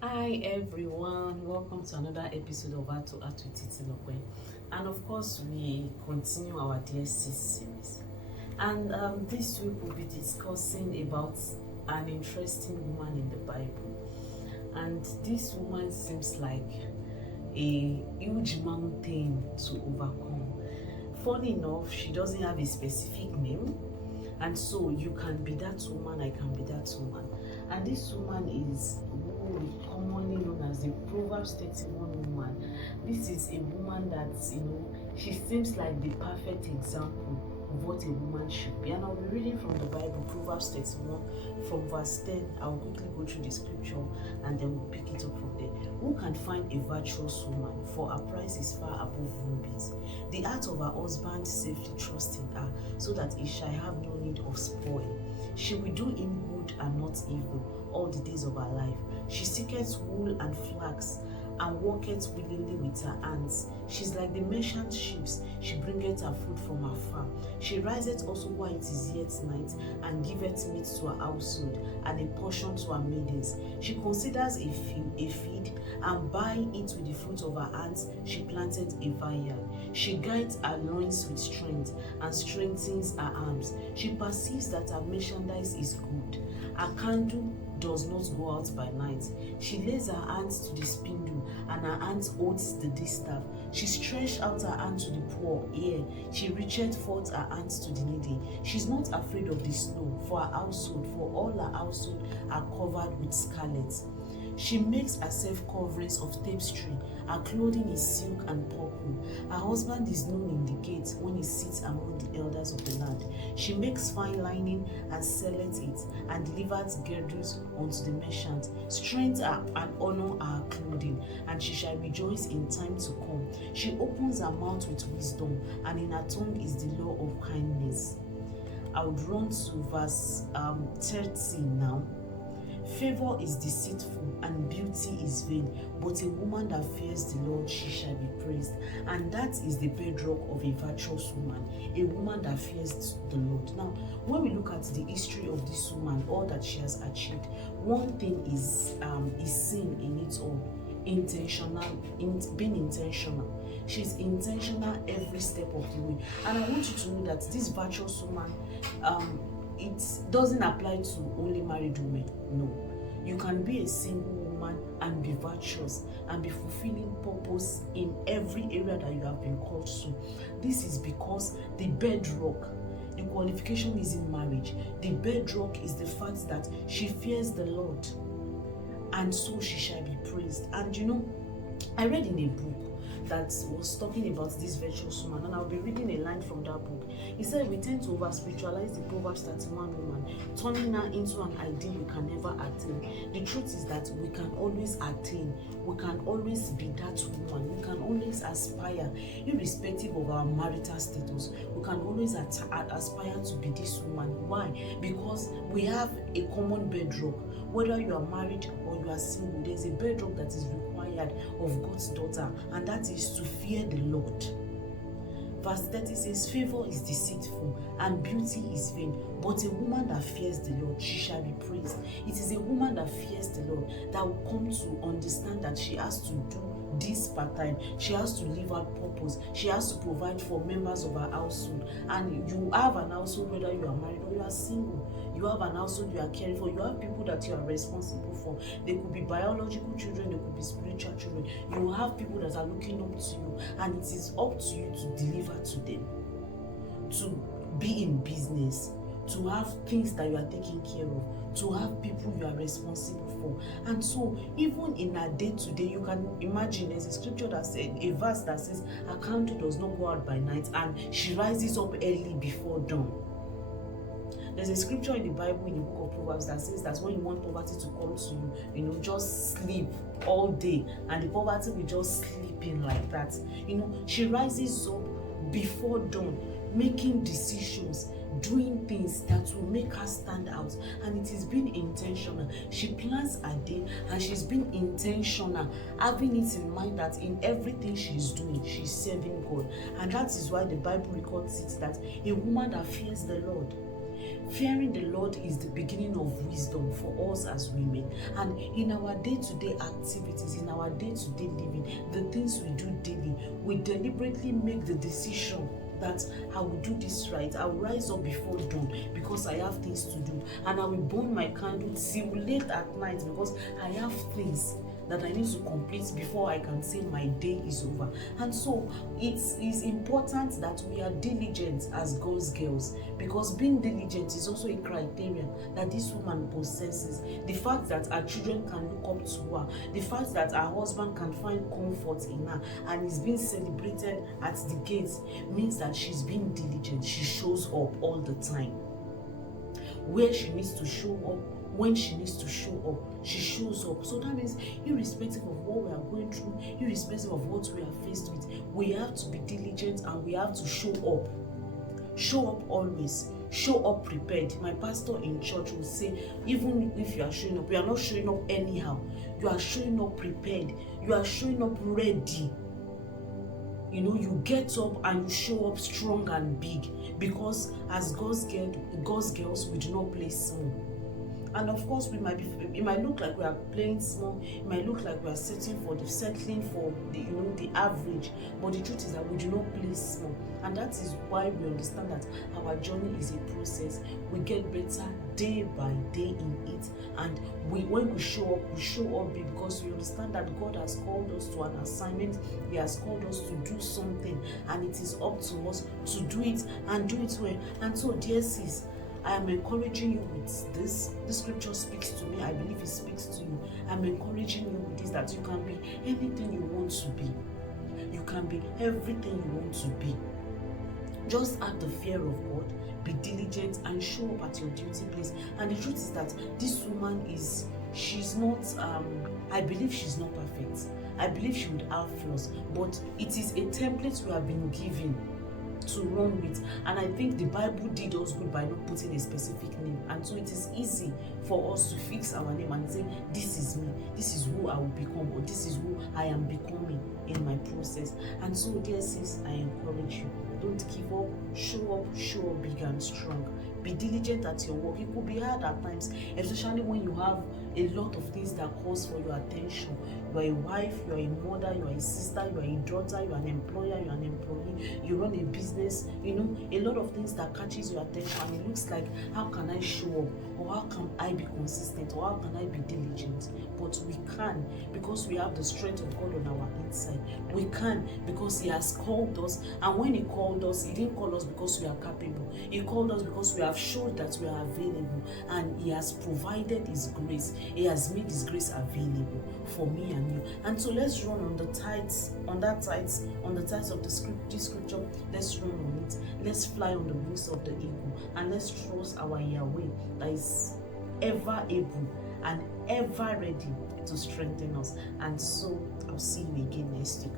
Hi everyone, welcome to another episode of Art to Art with Titilokwe. And of course, we continue our DSC series. And this week we'll be discussing about an interesting woman in the Bible. And this woman seems like a huge mountain to overcome. Funny enough, she doesn't have a specific name, and so you can be that woman, I can be that woman. And this woman is who we commonly known as the Proverbs 31 woman. This is a woman that, she seems like the perfect example of what a woman should be. And I'll be reading from the Bible, Proverbs 31, from verse 10. I'll quickly go through the scripture and then we'll pick it up from there. Who can find a virtuous woman? For her price is far above rubies. The heart of her husband safely trusts in her, so that he shall have no need of spoil. She will do him good and not evil all the days of her life. She seeketh wool and flax, and walketh willingly with her hands. She's like the merchant ships, she bringeth her food from afar. She riseth also while it is yet night, and giveth meat to her household, and a portion to her maidens. She considers a feed, and by it with the fruit of her hands she planted a vineyard. She guides her loins with strength, and strengthens her arms. She perceives that her merchandise is good. Her candle does not go out by night. She lays her hands to the spindle, and her hands holds the distaff. She stretched out her hand to the poor, yea, she reacheth forth her hands to the needy. She is not afraid of the snow, for her household, for all her household are covered with scarlet. She makes herself coverings of tapestry. Her clothing is silk and purple. Her husband is known in the gate when he sits among the elders of the land. She makes fine lining and selleth it, and delivers girdles unto the merchant. Strength and honor are her clothing, and she shall rejoice in time to come. She opens her mouth with wisdom, and in her tongue is the law of kindness. I would run to verse 30 now. Favor is deceitful and beauty is vain, but a woman that fears the Lord, she shall be praised. And that is the bedrock of a virtuous woman, a woman that fears the Lord. Now, when we look at the history of this woman, all that she has achieved, one thing is seen in it all: being intentional. She's intentional every step of the way. And I want you to know that this virtuous woman, it doesn't apply to only married women. No, you can be a single woman and be virtuous and be fulfilling purpose in every area that you have been called to. This is because the bedrock, the qualification is in marriage. The bedrock is the fact that she fears the Lord, and so she shall be praised. And I read in a book that was talking about this virtuous woman, and I'll be reading a line from that book. He said, we tend to over spiritualize the Proverbs 31 woman, turning her into an ideal we can never attain. The truth is that we can always attain, we can always be that woman, we can always aspire, irrespective of our marital status. We can always aspire to be this woman. Why? Because we have a common bedrock. Whether you are married or you are single, there's a bedrock that is required of God's daughter, and that is to fear the Lord. Verse 30 says, favor is deceitful and beauty is vain, but a woman that fears the Lord, she shall be praised. It is a woman that fears the Lord that will come to understand that she has to do this part-time. She has to live out purpose. She has to provide for members of her household. And you have an household, whether you are married or you are single. You have an household you are caring for. You have people that you are responsible for. They could be biological children, they could be spiritual children. You will have people that are looking up to you, and it is up to you to deliver to them, to be in business, to have things that you are taking care of, to have people you are responsible for. And so even in our day-to-day, you can imagine there's a scripture that said, a verse that says, her candle does not go out by night, and she rises up early before dawn. There's a scripture in the Bible, in the book of Proverbs, that says that when you want poverty to come to you, just sleep all day, and the poverty will just sleep in like that. She rises up before dawn, making decisions, doing things that will make her stand out, and it is being intentional. She plans her day, and she's been intentional, having it in mind that in everything she's doing, she's serving God. And that is why the Bible records it that a woman that fears the Lord. Fearing the Lord is the beginning of wisdom for us as women. And in our day-to-day activities, in our day-to-day living, the things we do daily, we deliberately make the decision that I will do this right. I will rise up before dawn because I have things to do. And I will burn my candle till late at night because I have things that I need to complete before I can say my day is over. And so it is important that we are diligent as God's girls, because being diligent is also a criterion that this woman possesses. The fact that our children can look up to her, the fact that our husband can find comfort in her and is being celebrated at the gates, means that she's being diligent. She shows up all the time. Where she needs to show up, when she needs to show up, she shows up. So that means irrespective of what we are going through, irrespective of what we are faced with, we have to be diligent and we have to show up. Show up always. Show up prepared. My pastor in church will say, even if you are showing up, you are not showing up anyhow. You are showing up prepared. You are showing up ready. You know, you get up and you show up strong and big, because as God's girls, we do not play small. And of course, it might look like we are playing small. It might look like we are settling for the average. But the truth is that we do not play small, and that is why we understand that our journey is a process. We get better day by day in it, and when we show up big, because we understand that God has called us to an assignment. He has called us to do something, and it is up to us to do it and do it well. And so, dear sis, I am encouraging you with this. The scripture speaks to me. I believe it speaks to you. I'm encouraging you with this, that you can be anything you want to be. You can be everything you want to be. Just have the fear of God, be diligent, and show up at your duty place. And the truth is that this woman she's not, I believe she's not perfect. I believe she would have flaws, but it is a template we have been given to run with. And I think the Bible did us good by not putting a specific name, and so it is easy for us to fix our name and say, this is me, this is who I will become, or this is who I am becoming in my process. And so, dear sis, I encourage you, don't give up. Show up big and strong. Be diligent at your work. It could be hard at times, especially when you have a lot of things that calls for your attention. You are a wife, you are a mother, you are a sister, you are a daughter, you are an employer, you are an employee, you run a business, a lot of things that catches your attention, and it looks like, how can I show up, or how can I be consistent, or how can I be diligent? But we can, because we have the strength of God on our inside. We can, because He has called us, and when He called us, He didn't call us because we are capable. He called us because we have shown that we are available, and He has provided His grace. He has made His grace available for me and you. And so let's run on the tithes of the scripture. Let's run on it. Let's fly on the wings of the eagle, and let's trust our Yahweh that is ever able and ever ready to strengthen us. And so I'll see you again next week.